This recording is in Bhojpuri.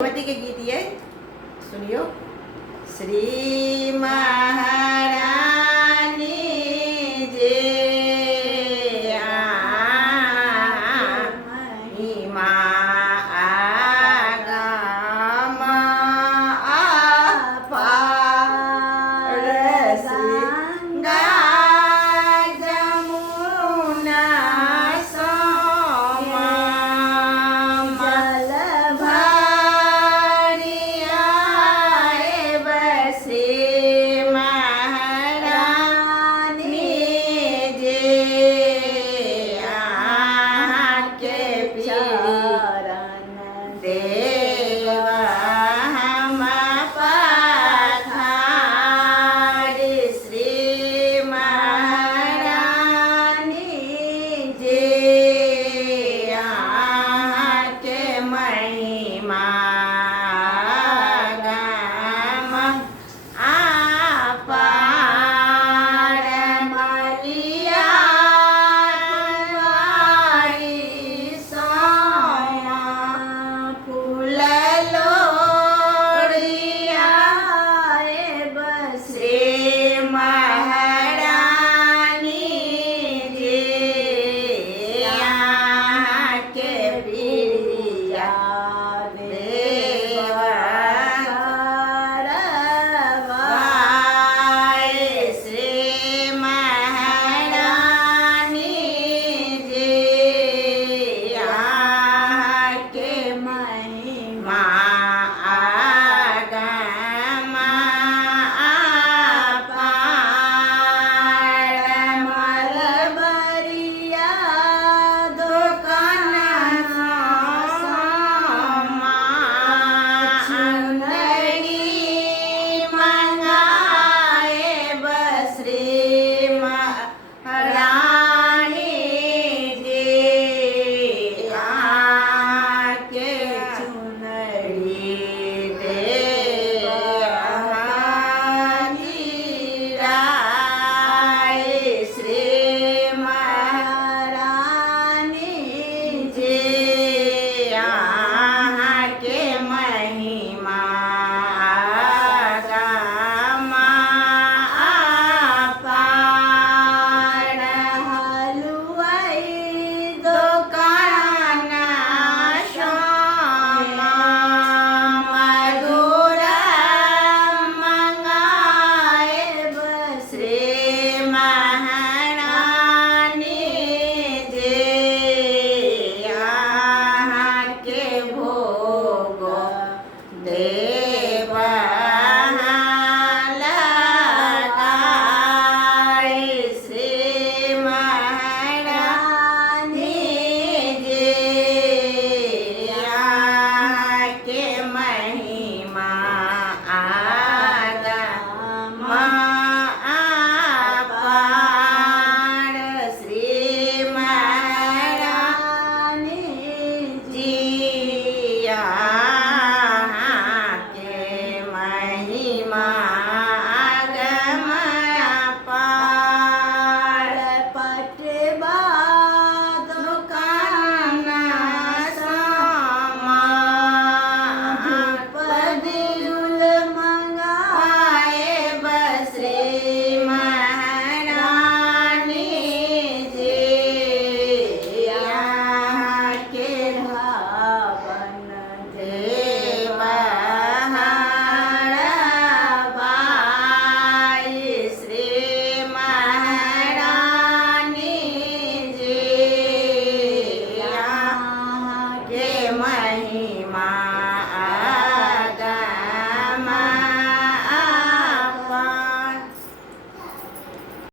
भगवती के गीत ये सुनियो। श्री महारानी जे महिमा आगम अपार गंगा जमुना सम जल भरिया बसे महारानी जे आके चरण देवा हम पखारी। श्री महारानी जे आके महिमा गम अपार मलिया फुलवारी सोया फूल लोरिया बसे महारानी जे आके प्रिया देवा करवाए। श्री महारानी जे आके महिमा आगम अपार मलबरिया दुकान समा चुनरी मंगाए बश्री महारानी जे आके चुनरी देहानीराए। श्री महारानी जे आके महिमा गम अपार हलुआई दुकान श्यामा मधुर मंगाए बश्री महारानी जे आके भोग दे